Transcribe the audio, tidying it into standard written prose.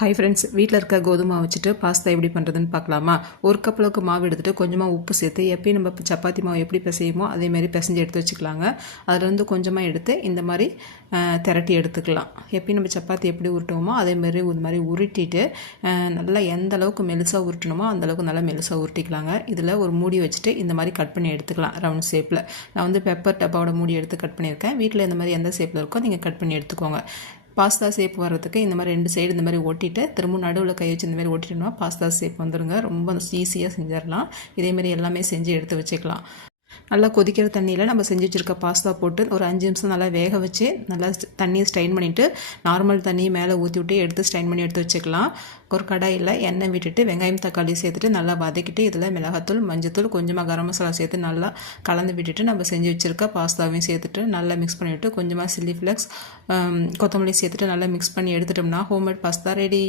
Hi friends, வீட்டில் இருக்க கோதுமை வச்சுட்டு பாஸ்தா எப்படி பண்ணுறதுன்னு பார்க்கலாமா? ஒரு கப் அளவுக்கு மாவு எடுத்துகிட்டு கொஞ்சமாக உப்பு சேர்த்து எப்பயும் நம்ம சப்பாத்தி மாவு எப்படி பிசையுமோ அதேமாதிரி பிசைஞ்சு எடுத்து வச்சுக்கலாங்க. அதிலேருந்து கொஞ்சமாக எடுத்து இந்த மாதிரி திரட்டி எடுத்துக்கலாம். எப்பயும் நம்ம சப்பாத்தி எப்படி உருட்டுவோமோ அதேமாதிரி ஒரு மாதிரி உருட்டிட்டு நல்லா எந்த அளவுக்கு மெலிசாக உருட்டணுமோ அந்தளவுக்கு நல்லா மெலிசாக உருட்டிக்கலாங்க. இதில் ஒரு மூடி வச்சுட்டு இந்த மாதிரி கட் பண்ணி எடுத்துக்கலாம் ரவுண்ட் ஷேப்பில். நான் வந்து பெப்பர் டப்பாவோட மூடி எடுத்து கட் பண்ணியிருக்கேன். வீட்டில் இந்த மாதிரி எந்த ஷேப்பில் இருக்கோ நீங்கள் கட் பண்ணி எடுத்துக்கோங்க. பாஸ்தா ஷேப் வர்றதுக்கு இந்த மாதிரி 2 சைடு இந்த மாதிரி ஒட்டிட்டு திரும்ப நடுவில் கை வச்சு இந்த மாதிரி ஒட்டிட்டோம்னா பாஸ்தா ஷேப் வந்துடுங்க. ரொம்ப ஈஸியாக செஞ்சிடலாம். இதேமாரி எல்லாமே செஞ்சு எடுத்து வச்சுக்கலாம். நல்லா கொதிக்கிற தண்ணியில் நம்ம செஞ்சு வச்சுருக்க பாஸ்தா போட்டு ஒரு 5 நிமிஷம் நல்லா வேக வச்சு நல்லா தண்ணியை ஸ்ட்ரைன் பண்ணிவிட்டு நார்மல் தண்ணியை மேலே ஊற்றி விட்டு எடுத்து ஸ்ட்ரைன் பண்ணி எடுத்து வச்சுக்கலாம். ஒரு கடாயில் எண்ணெய் விட்டுட்டு வெங்காயம் தக்காளி சேர்த்துட்டு நல்லா வதக்கிட்டு இதில் மிளகாத்தூள் மஞ்சத்தூள் கொஞ்சமாக கரம் மசாலா சேர்த்து நல்லா கலந்து விட்டுட்டு நம்ம செஞ்சு வச்சுருக்க பாஸ்தாவையும் சேர்த்துட்டு நல்லா மிக்ஸ் பண்ணிவிட்டு கொஞ்சமாக சில்லி ஃப்ளேக்ஸ் கொத்தமல்லி சேர்த்துட்டு நல்லா மிக்ஸ் பண்ணி எடுத்துட்டோம்னா ஹோம்மேட் பாஸ்தா ரெடி.